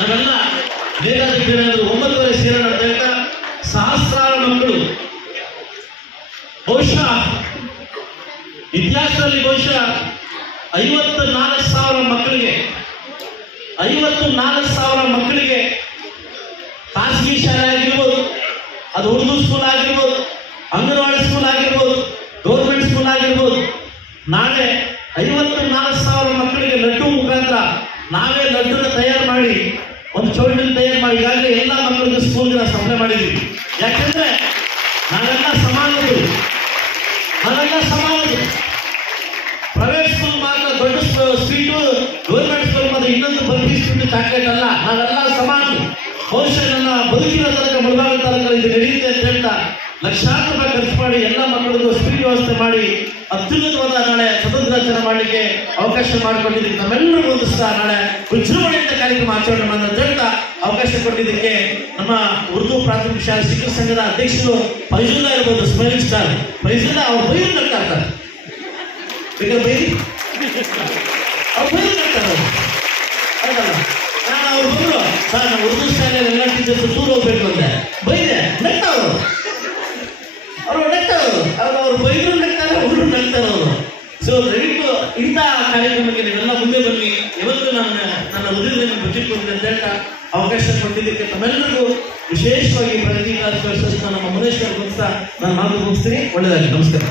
ನಾವೆಲ್ಲ ವೇದಾಧಿಕಾರಿಗಳು ಒಂಬತ್ತುವರೆ ಸೇರೋಣ ಅಂತ ಸಹಸ್ರಾರು ಮಕ್ಕಳು. ಬಹುಶಃ ಇತಿಹಾಸದಲ್ಲಿ ಬಹುಶಃ ಐವತ್ತು ನಾಲ್ಕು ಸಾವಿರ ಮಕ್ಕಳಿಗೆ ಐವತ್ತು ನಾಲ್ಕು ಸಾವಿರ ಮಕ್ಕಳಿಗೆ ಖಾಸಗಿ ಶಾಲೆ ಆಗಿರ್ಬೋದು, ಅದು ಉರ್ದು ಸ್ಕೂಲ್ ಆಗಿರ್ಬೋದು, ಅಂಗನವಾಡಿ ಸ್ಕೂಲ್ ಆಗಿರ್ಬೋದು ಗೌರ್ಮೆಂಟ್ ಸ್ಕೂಲ್ ಆಗಿರ್ಬೋದು, ನಾಳೆ ಐವತ್ತು ನಾಲ್ಕು ಸಾವಿರ ಮಕ್ಕಳಿಗೆ ಲಡ್ಡು ಮುಖಾಂತರ ನಾವೇ ಲಡ್ಡುನ ತಯಾರು ಮಾಡಿ, ಒಂದು ಚೌಲ್ಟ್ರಿ ತಯಾರು ಮಾಡಿ, ಈಗಾಗಲೇ ಎಲ್ಲ ಮಕ್ಕಳಿಗೂ ಸ್ಕೂಲ್ಗೆ ನಾವು ಸಪ್ಲೈ ಮಾಡಿದ್ವಿ. ಯಾಕೆಂದ್ರೆ ನಾವೆಲ್ಲ ಸಮಾನರು. ನಾವೆಲ್ಲ ಸಮಾನರು. ಪ್ರೈವೇಟ್ ಸ್ಕೂಲ್ ಮಾತ್ರ, ದೊಡ್ಡ ಸ್ವೀಟು ಗೌರ್ಮೆಂಟ್ ಸ್ಕೂಲ್ ಮಾತ್ರ, ಇನ್ನೊಂದು ಬರ್ಫಿ ಸ್ವೀಟ್ ಚಾಕ್ಲೇಟ್ ಅಲ್ಲ. ನಾವೆಲ್ಲ ಸಮಾನ ಬಹುಶಃ ನನ್ನ ಬದುಕಿನ ತನಕ ಮುಳುಗಾಲ ತನಕ ಇದು ನಡೆಯುತ್ತೆ ಅಂತ ಹೇಳ್ತಾ ಲಕ್ಷಾಂತರ ಖರ್ಚು ಮಾಡಿ ಎಲ್ಲ ಮಕ್ಕಳಿಗೂ ಸ್ವೀಟ್ ವ್ಯವಸ್ಥೆ ಮಾಡಿ, ಅತ್ಯುನ್ನತವಾದ ನಾಳೆ ಸ್ವತಂತ್ರಾಚರಣೆ ಮಾಡಲಿಕ್ಕೆ ಅವಕಾಶ ಮಾಡಿಕೊಟ್ಟಿದ್ದಕ್ಕೆ ನಮ್ಮೆಲ್ಲರೂ ಸಹ ನಾಳೆ ವಿಜೃಂಭಣೆಯಿಂದ ಕಾರ್ಯಕ್ರಮ ಆಚರಣೆ ಮಾಡಿ ಅಂತ ಅವಕಾಶ ಕೊಟ್ಟಿದ್ದಕ್ಕೆ ನಮ್ಮ ಉರ್ದು ಪ್ರಾಥಮಿಕ ಶಾಲೆ ಶಿಕ್ಷಣ ಸಂಘದ ಅಧ್ಯಕ್ಷರು ಫೈಜುಲ್ಲಾ ಇರ್ಬೋದು ಸ್ಮೈಲಿಂಗ್ ಸ್ಟಾರ್. ಫೈಜುಲ್ಲಾ ಅವ್ರು ಬೈರು ಇರ್ತಾರೆ. ಬೇಕಾದ್ರೆ ಬೈರಿ ಅವ್ರು ಬೈರು. ಹೌದಲ್ಲ? ನಾನು ಅವ್ರು ಬಂದ್ರು ಸರ್ ಉರ್ದು ಶಾಲೆಯಲ್ಲಿ ಎಲ್ಲ ಟೀಚರ್ಸ್ ದೂರ ಹೋಗ್ಬೇಕು ಅಂದೆ. ಬೈದೆ ನಗ್ತಾವ್ರು ಅವರು ನಗ್ತಾವ್ರು ಅವ್ರು ಬೈದ್ರು ನಗ್ತಾರೆ ಅವರು ಅವರು ಸೊ ದಯವಿಟ್ಟು ಇಂಥ ಕಾರ್ಯಕ್ರಮಕ್ಕೆ ನೀವೆಲ್ಲ ಮುಂದೆ ಬನ್ನಿ. ಇವತ್ತು ನಾನು ನನ್ನ ಹೃದಯದಲ್ಲಿ ಬಚ್ಚಿಟ್ಕೊಂಡು ಅಂತ ಹೇಳ್ತಾ ಅವಕಾಶ ಕೊಟ್ಟಿದ್ದಕ್ಕೆ ತಮ್ಮೆಲ್ಲರಿಗೂ ವಿಶೇಷವಾಗಿ ಪ್ರಗತಿ ನಮ್ಮ ಮುನೇಶ್ವರ ಗುಪ್ತಾ ನಾನು ಮಾತು ಮುಗಿಸ್ತೀನಿ. ಒಳ್ಳೆಯದಾಗಿ ನಮಸ್ಕಾರ.